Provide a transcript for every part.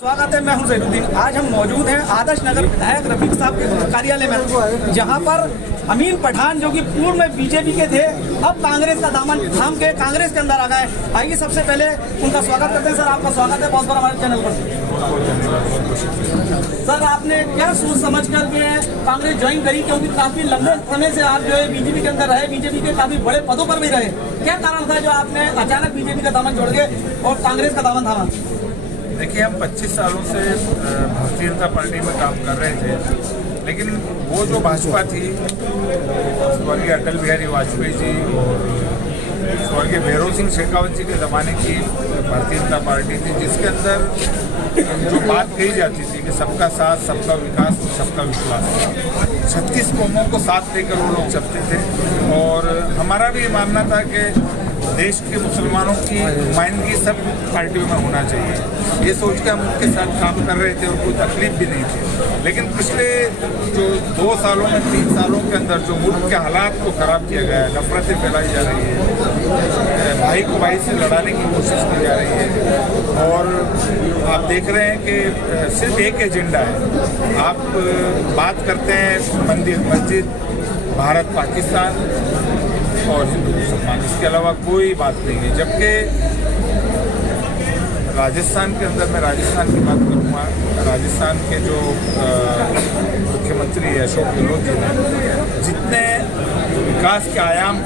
स्वागत है। मैं हूं जैनुद्दीन। आज हम मौजूद हैं आदर्श नगर विधायक रफीक साहब के कार्यालय में, जहां पर अमीन पठान जो कि पूर्व में बीजेपी के थे, अब कांग्रेस का दामन थाम के कांग्रेस के अंदर आ गए। आइए सबसे पहले उनका स्वागत करते हैं। सर, आपका स्वागत है बहुत बार हमारे चैनल पर। सर, आपने क्या सोच समझ कर के कांग्रेस ज्वाइन करी, क्योंकि काफी लंबे समय से आप जो है बीजेपी के अंदर रहे, बीजेपी के काफी बड़े पदों पर भी रहे। क्या कारण था जो आपने अचानक बीजेपी का दामन छोड़ के और कांग्रेस का दामन थामा? देखिए, हम 25 सालों से भारतीय जनता पार्टी में काम कर रहे थे, लेकिन वो जो भाजपा थी, स्वर्गीय अटल बिहारी वाजपेयी जी और स्वर्गीय भैरव सिंह शेखावत जी के ज़माने की भारतीय जनता पार्टी थी, जिसके अंदर जो बात कही जाती थी कि सबका साथ, सबका विकास और सबका विश्वास, 36 कौमों को साथ लेकर वो लोग चलते थे। और हमारा भी मानना था कि देश के मुसलमानों की नुमाइंदगी सब पार्टियों में होना चाहिए। ये सोच के हम उनके साथ काम कर रहे थे और कोई तकलीफ भी नहीं थी। लेकिन पिछले जो 2 सालों में 3 सालों के अंदर जो मुल्क के हालात को ख़राब किया गया है, नफरतें फैलाई जा रही है, भाई को भाई से लड़ाने की कोशिश की जा रही है, और आप देख रहे हैं कि सिर्फ एक एजेंडा है। आप बात करते हैं मंदिर, मस्जिद, भारत पाकिस्तान और हिंदू मुसलमान, इसके अलावा कोई बात नहीं है। जबकि राजस्थान के अंदर, मैं राजस्थान की बात करूँगा, राजस्थान के जो मुख्यमंत्री अशोक गहलोत जी ने जितने विकास के आयाम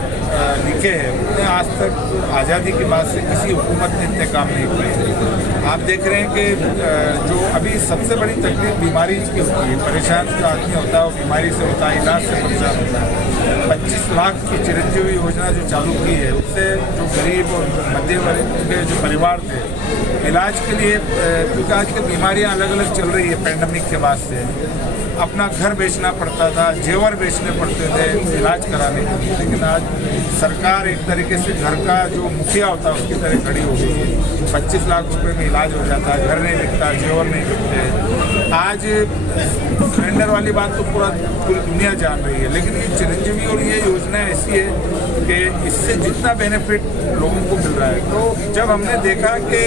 लिखे हैं, उतने आज तक आज़ादी के बाद से किसी हुकूमत ने इतने काम नहीं किए। आप देख रहे हैं कि जो अभी सबसे बड़ी तकलीफ बीमारी की होती है, परेशान जो आदमी होता है वो बीमारी से होता है, इलाज से परेशान होता है। 25 लाख की चिरंजीवी योजना जो चालू की है, उससे जो गरीब और मध्य वर्ग के जो परिवार थे, इलाज के लिए, क्योंकि आजकल बीमारियां अलग अलग चल रही है पैंडेमिक के बाद से, अपना घर बेचना पड़ता था, जेवर बेचने पड़ते थे इलाज कराने के लिए। लेकिन आज सरकार एक तरीके से घर का जो मुखिया होता है उसकी तरह खड़ी हो गई है। 25 लाख रुपए में इलाज हो जाता है, घर नहीं बिकता, जेवर नहीं बिकते। आज सिलेंडर वाली बात तो पूरी दुनिया जान रही है, लेकिन ये चिरंजीवी और ये योजना ऐसी है कि इससे जितना बेनिफिट लोगों को मिल रहा है, तो जब हमने देखा कि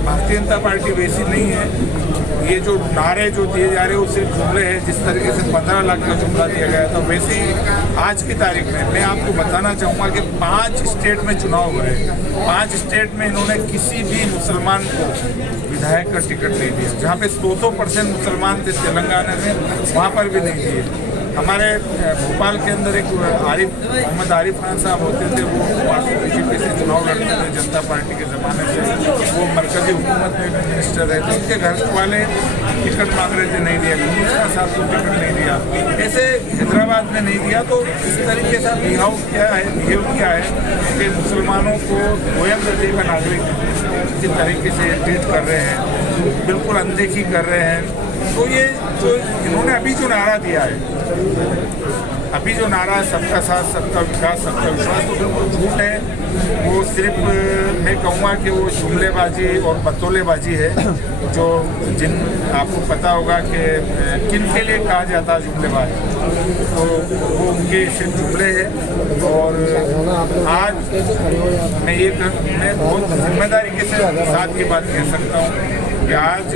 भारतीय जनता पार्टी वैसी नहीं है, ये जो नारे जो दिए जा रहे हैं उससे जुमले हैं, जिस तरीके से 15 लाख का जुमला दिया गया था, वैसे ही आज की तारीख में मैं आपको बताना चाहूँगा कि 5 स्टेट में चुनाव हुए। 5 स्टेट में इन्होंने किसी भी मुसलमान को विधायक का टिकट नहीं दिया। जहाँ पे 100% मुसलमान थे तेलंगाना में, वहाँ पर भी नहीं दिए। हमारे भोपाल के अंदर एक मोहम्मद आरिफ खान साहब होते थे, वो वहाँ से बीजेपी से चुनाव लड़ते थे, जनता पार्टी के ज़माने से, वो मरकजी हुकूमत में भी मिनिस्टर रहे थे। उनके घर वाले टिकट मांग रहे थे, नहीं दिया। मिनिस्टर साहब को टिकट नहीं दिया। ऐसे हैदराबाद में नहीं दिया। तो इस तरीके से बिहेव किया है कि मुसलमानों को गोयम दर्जे का नागरिक इसी तरीके से ट्रीट कर रहे हैं, बिल्कुल अनदेखी कर रहे हैं। तो ये जो इन्होंने अभी जो नारा दिया है, अभी जो नारा है सबका साथ, सबका विकास, सबका विश्वास, तो बिल्कुल झूठ है। वो सिर्फ मैं कहूँगा कि वो जुमलेबाजी और बतौलेबाजी है, जो आपको पता होगा कि किन के लिए कहा जाता है जुमलेबाज, तो वो उनके सिर्फ जुमले हैं। और आज मैं बहुत जिम्मेदारी के साथ ये बात कह सकता हूँ कि आज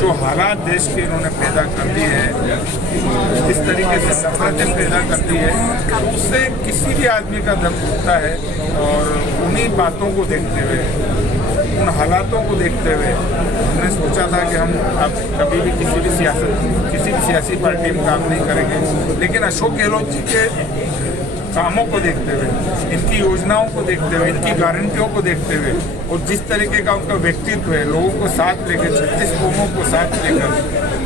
जो हालात देश के इन्होंने पैदा कर दिए हैं, जिस तरीके से नफरतें पैदा कर दी है, उससे किसी भी आदमी का दम घुटता है। और उन्हीं बातों को देखते हुए, उन हालातों को देखते हुए हमने सोचा था कि हम अब कभी भी किसी भी सियासी पार्टी में काम नहीं करेंगे। लेकिन अशोक गहलोत जी के कामों को देखते हुए, इनकी योजनाओं को देखते हुए, इनकी गारंटियों को देखते हुए, और जिस तरीके का उनका व्यक्तित्व है, लोगों को साथ लेकर, 36 कौमों को साथ लेकर,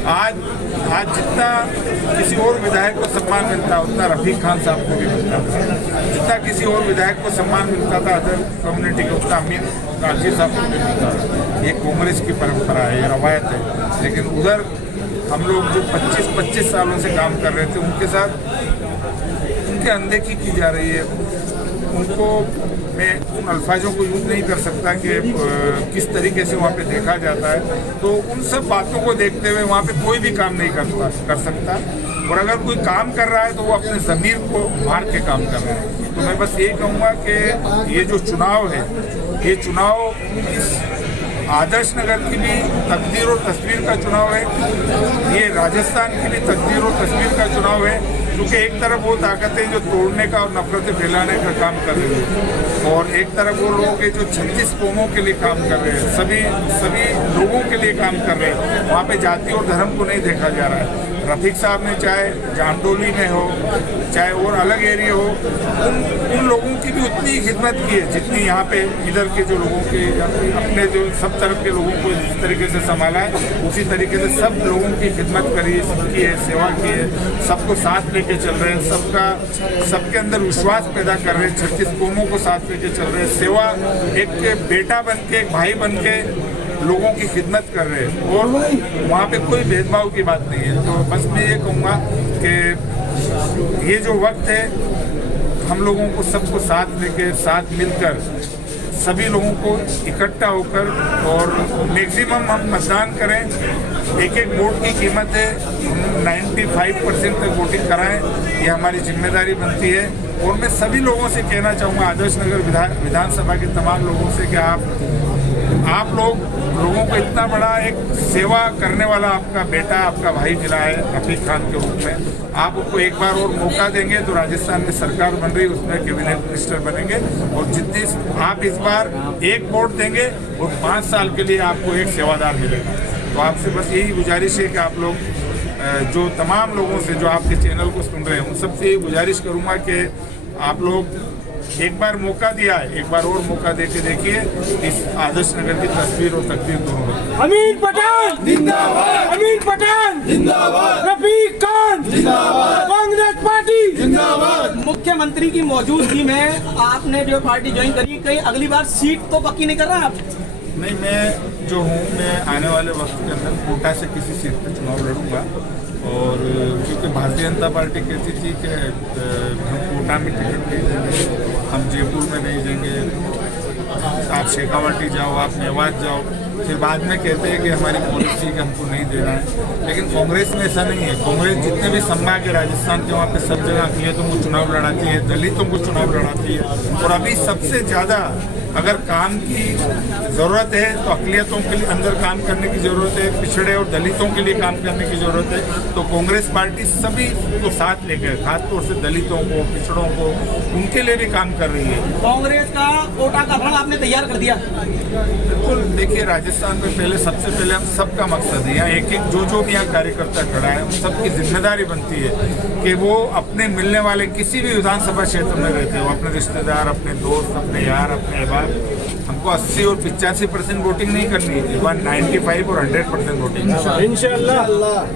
आज जितना किसी और विधायक को सम्मान मिलता है, उतना रफीक खान साहब को भी मिलता था। जितना किसी और विधायक को सम्मान मिलता था अदर कम्युनिटी को, उतना अमीन काजी साहब को भी मिलता था। ये कांग्रेस की परंपरा है, ये रवायत है। लेकिन उधर हम लोग जो 25 सालों से काम कर रहे थे, उनके साथ उनकी अनदेखी की जा रही है। उनको मैं उन अल्फाजों को यूज़ नहीं कर सकता कि किस तरीके से वहाँ पे देखा जाता है। तो उन सब बातों को देखते हुए वहाँ पे कोई भी काम नहीं कर सकता। और अगर कोई काम कर रहा है तो वो अपने ज़मीर को मार के काम कर रहा है। तो मैं बस ये कहूँगा कि ये जो चुनाव है, ये चुनाव इस आदर्श नगर की भी तकदीर और तस्वीर का चुनाव है, ये राजस्थान की भी तकदीर और तस्वीर का चुनाव है, क्योंकि एक तरफ वो ताकतें जो तोड़ने का और नफरतें फैलाने का काम कर रही है और एक तरफ वो लोग हैं जो 36 कौमों के लिए काम कर रहे हैं, सभी लोगों के लिए काम कर रहे हैं। वहाँ पे जाति और धर्म को नहीं देखा जा रहा है। रफीक साहब ने चाहे जामडोली में हो, चाहे और अलग एरिया हो, उन लोगों की भी उतनी खिदमत की है जितनी यहाँ पे इधर के जो लोगों के अपने जो सब तरफ के लोगों को जिस तरीके से संभाला है, उसी तरीके से सब लोगों की खिदमत करी है, सबकी है, सेवा की है, सबको साथ लेके चल रहे हैं, सबके अंदर विश्वास पैदा कर रहे हैं, 36 कौमों को साथ लेके चल रहे हैं, सेवा एक बेटा बन के, एक भाई बन के लोगों की खिदमत कर रहे हैं और वहाँ पे कोई भेदभाव की बात नहीं है। तो बस मैं ये कहूँगा कि ये जो वक्त है, हम लोगों को सबको साथ लेकर, साथ मिलकर, सभी लोगों को इकट्ठा होकर और मैक्सिमम हम मतदान करें। एक वोट की कीमत है, हम 95% तक वोटिंग कराएं, ये हमारी जिम्मेदारी बनती है। और मैं सभी लोगों से कहना चाहूँगा, आदर्श नगर विधानसभा के तमाम लोगों से, कि आप लोगों को इतना बड़ा एक सेवा करने वाला आपका बेटा, आपका भाई मिला है रफीक खान के रूप में। आप उसको एक बार और मौका देंगे तो राजस्थान में सरकार बन रही है, उसमें कैबिनेट मिनिस्टर बनेंगे और जितनी आप इस बार एक वोट देंगे और 5 साल के लिए आपको एक सेवादार मिलेगा। तो आपसे बस यही गुजारिश है कि आप लोग जो तमाम लोगों से जो आपके चैनल को सुन रहे हैं, उन सबसे यही गुजारिश करूँगा कि आप लोग एक बार मौका दिया है, एक बार और मौका देके देखिए, इस आदर्श नगर की तस्वीर और तकदीर दोनों। अमीन पठान जिंदाबाद, अमीन पठान जिंदाबाद, रफीक खान जिंदाबाद, कांग्रेस पार्टी जिंदाबाद। मुख्यमंत्री की मौजूदगी में आपने जो पार्टी ज्वाइन करी, कहीं अगली बार सीट तो पक्की नहीं कर रहा आप? नहीं, मैं जो हूँ, मैं आने वाले वक्त के अंदर कोटा से किसी सीट पे चुनाव लड़ूंगा और क्योंकि भारतीय जनता पार्टी कहती थी कि हम कोटा में टिकट नहीं देंगे, हम जयपुर में नहीं देंगे, आप शेखावाटी जाओ, आप मेवात जाओ, फिर बाद में कहते हैं कि हमारी पॉलिसी कि हमको नहीं देना है। लेकिन कांग्रेस में ऐसा नहीं है। कांग्रेस जितने भी संभाग है राजस्थान के, वहाँ पे सब जगह अकलियतों को चुनाव लड़ाती है, दलितों को चुनाव लड़ाती है और अभी सबसे ज़्यादा अगर काम की ज़रूरत है तो अकलियतों के लिए अंदर काम करने की ज़रूरत है, पिछड़े और दलितों के लिए काम करने की ज़रूरत है। तो कांग्रेस पार्टी सभी को साथ लेकर, खासतौर से दलितों को, पिछड़ों को, उनके लिए भी काम कर रही है। कांग्रेस का कोटा का फंड आपने तैयार कर दिया? बिल्कुल, देखिए राजस्थान में सबसे पहले हम सबका मकसद है, यहाँ एक जो भी यहाँ कार्यकर्ता खड़ा है, उन सबकी जिम्मेदारी बनती है कि वो अपने मिलने वाले किसी भी विधानसभा क्षेत्र में रहते हो, अपने रिश्तेदार, अपने दोस्त, अपने यार, अपने अहबाब, हमको 80 और 85% वोटिंग नहीं करनी है, 95 और 100% वोटिंग। इंशाअल्लाह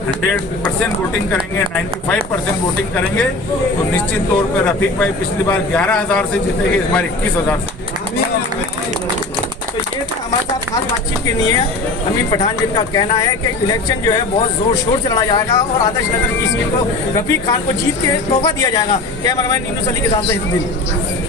100% वोटिंग करेंगे, 95% वोटिंग करेंगे तो निश्चित तौर पर रफीक भाई पिछली बार 11,000 से जीतेंगे, इस बार 21,000 से। तो ये हमारे साथ खास बातचीत के लिए अमीन पठान जिनका कहना है कि इलेक्शन जो है बहुत जोर शोर से लड़ा जाएगा और आदर्श नगर की सीट को रफीक खान को जीत के तोहफा दिया जाएगा। कैमरामैन नीनू सली के साथ से हितुद्दीन।